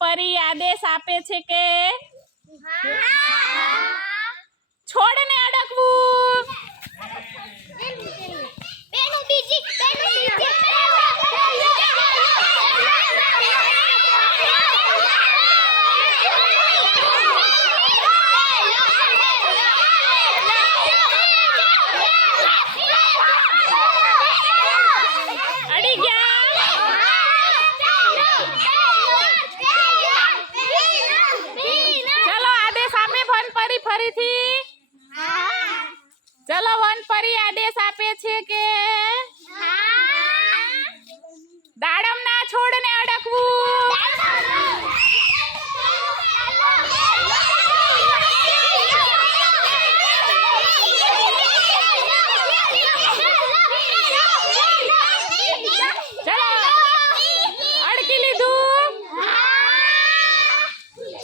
પરી આદેશ આપે છે કે છોડને અડકવું બેનું બીજી બેનું અડી ગયા ચલો આદેશ આપે વન પરી ફરીથી ચલો વન આદેશ આપે છે કે દાડમ ના છોડ ને અડકી લીધું.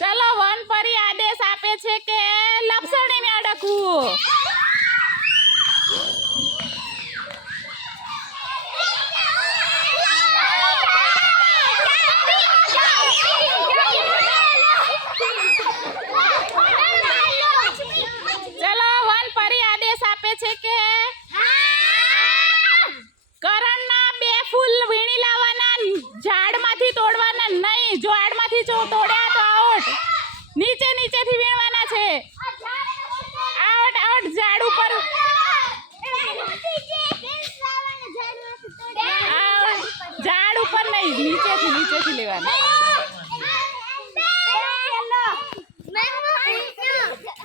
ચલો, વન પરી આદેશ આપે છે કે લપસણીને અડકવું. ચલો, વન પરી આદેશ આપે છે કે કરણના બે ફૂલ વીણી લાવવાના, ઝાડમાંથી તોડવાના નહીં. જો ઝાડમાંથી જો તોડ્યા તો આઉટ. નીચે નીચેથી વીણવાના છે આઉટ આઉટ ઝાડ ઉપર આઉટ ઝાડ ઉપર નહીં નીચેથી લેવાના.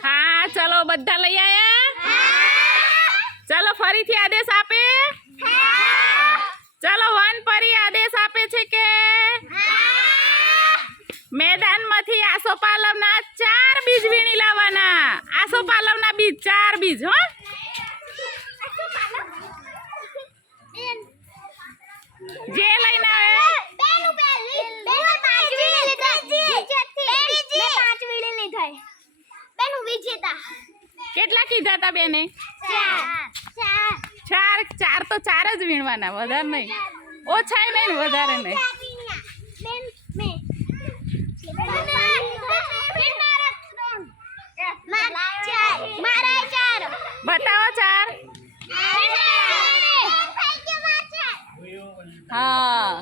હા, ચલો બધા લઈ આયા. ચલો ફરીથી આદેશ આપે. ચલો વન પરી આદેશ આપે છે કે? મેદાનમાંથી આસોપાલવના ચાર બીજ વીણી લાવવાના. આસોપાલવના બીજ, ચાર બીજ, હો. જે લઈને કીધા તા બેને? ચાર. ચાર. તો ચાર જ વીણવાના વધારે નહીં. ઓછા નહીં વધારે નહીં. બતાવો ચાર. હા.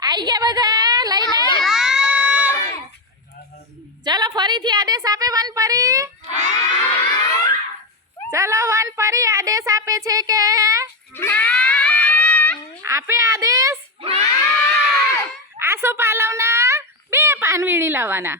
આઈ ગયા બધા? લઈને ચલો ફરીથી આદેશ આપે વન સલવન પરી આદેશ આપે છે કે આપે આદેશ? આસો પાલવના બે પાનવીણી લાવવાના.